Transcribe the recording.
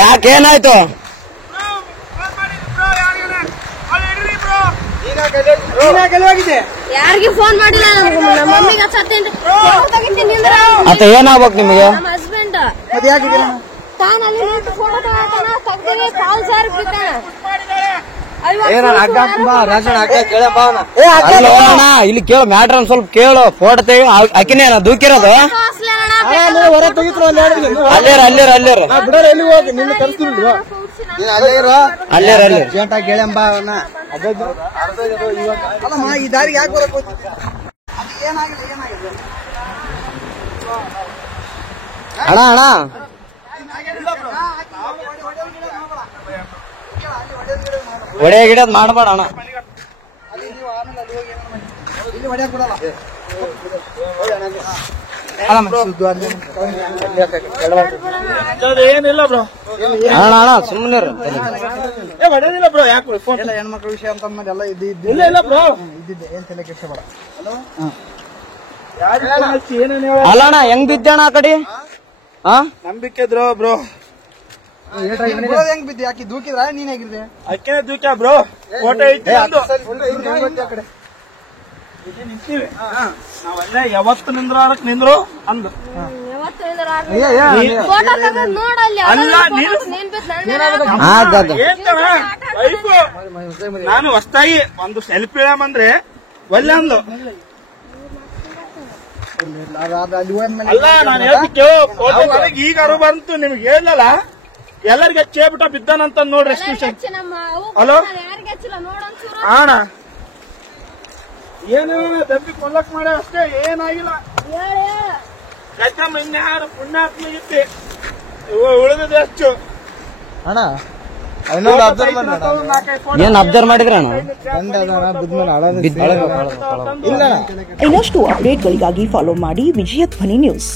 ಯಾಕೇನಾಯ್ತು? ಯಾರಿಗೆ ಫೋನ್ ಮಾಡಿಲ್ಲ, ನಮ್ಮ ಮಮ್ಮಿಗೆ ಅಂತ ಏನಾಗ್ಬೇಕು ನಿಮಗೆ? ನಮ್ಮ ಹಸ್ಬೆಂಡ್ ತಾನಲ್ಲಿ ಫೋಟೋ ತೆಗ್ದಿರಿ ಕಾಲ್ ಸಾರ್ ಇಲ್ಲಿ ಕೇಳು, ಮ್ಯಾಟ್ರ್ ಒಂದ್ ಸ್ವಲ್ಪ ಕೇಳು. ಫೋಟೋ ತೆಗಿ, ಅಕ್ಕಿನೇ ದೂಕಿರೋದು. ಈ ದಾರಿಗೆ ಯಾಕೆ ಬರಕ್ ಅಣ್ಣ ಅಣ್ಣ ಒಡೆ ಗಿಡದ್ ಮಾಡಬೇಡ ಅಣ್ಣ. ಏನಿಲ್ಲ ಬ್ರೋ, ಅಣ್ಣ ಅಣ್ಣ ಸುಮ್ಮನೆ ಹೊಡೆದಿಲ್ಲ ಬ್ರೋ. ಯಾಕೆ ಹೆಣ್ಮಕ್ಳ ವಿಷಯ ಅಂತ ಎಲ್ಲ ಇಲ್ಲ ಇಲ್ಲ ಬ್ರೋ, ಇದ್ದಿದ್ದೆ ಏನ್ ತಲೆ ಕೆಡ್ಸಬೇಡ. ಅಲ್ಲ ಅಣ್ಣ, ಹೆಂಗ್ ಬಿದ್ದೆ ಅಣ್ಣ ಆ ಕಡೆ? ನಂಬಿಕೆ ಇದ್ರು ಬ್ರೋ. ಹೆಂಗ್ ಬಿದ್ದೆ? ಯಾಕೆ ದೂಕಿದ್ರ? ನೀನ್ ಹೇಗಿದ್ದೆ? ಅಕ್ಕೇ ದೂಕ್ಯ ಬ್ರೋ. ಫೋಟೋ ಐತಿ ನಾವಲ್ಲೇ ಯಾವತ್ತು ನಿಂದ್ರಾರಕ್ ನಿಂದ್ರು ಅಂದು. ನಾನು ಹೊಸ್ತಾಗಿ ಒಂದು ಸೆಲ್ಫಿ ಇಡಮಂದ್ರೆ ಒಲ್ಲೆ ಅಂದು. ಅಲ್ಲ ನಾನು ಹೇಳ್ಬಿಟ್ಟು ಈಗ ಅರು ಬಂತು ನಿಮ್ಗೆ ಹೇಳಲ್ಲ, ಎಲ್ಲರಿಗೂ ಹೆಚ್ಚೇಬಿಟ್ಟ ಬಿದ್ದಾನಂತ ನೋಡ್ರಿ. ಹಲೋ ಅಣ್ಣ, ಏನು ದಬ್ಬಿ ಕೊಲ್ಲಕ್ ಮಾಡ ಅಷ್ಟೇ, ಏನಾಗಿಲ್ಲ. ಕಚ್ಚಮ್ಮ ಇನ್ಯಾರು ಪುಣ್ಯಾತ್ಮ ಇತ್ತು, ಉಳಿದ ಎಷ್ಟು ಅಣ್ಣ ಏನ್ ಅಬ್ಸರ್ವ್ ಮಾಡಿದ್ರೆ ಅಣ್ಣ? ಇನ್ನಷ್ಟು ಅಪ್ಡೇಟ್ಗಳಿಗಾಗಿ ಫಾಲೋ ಮಾಡಿ ವಿಜಯ ಧ್ವನಿ ನ್ಯೂಸ್.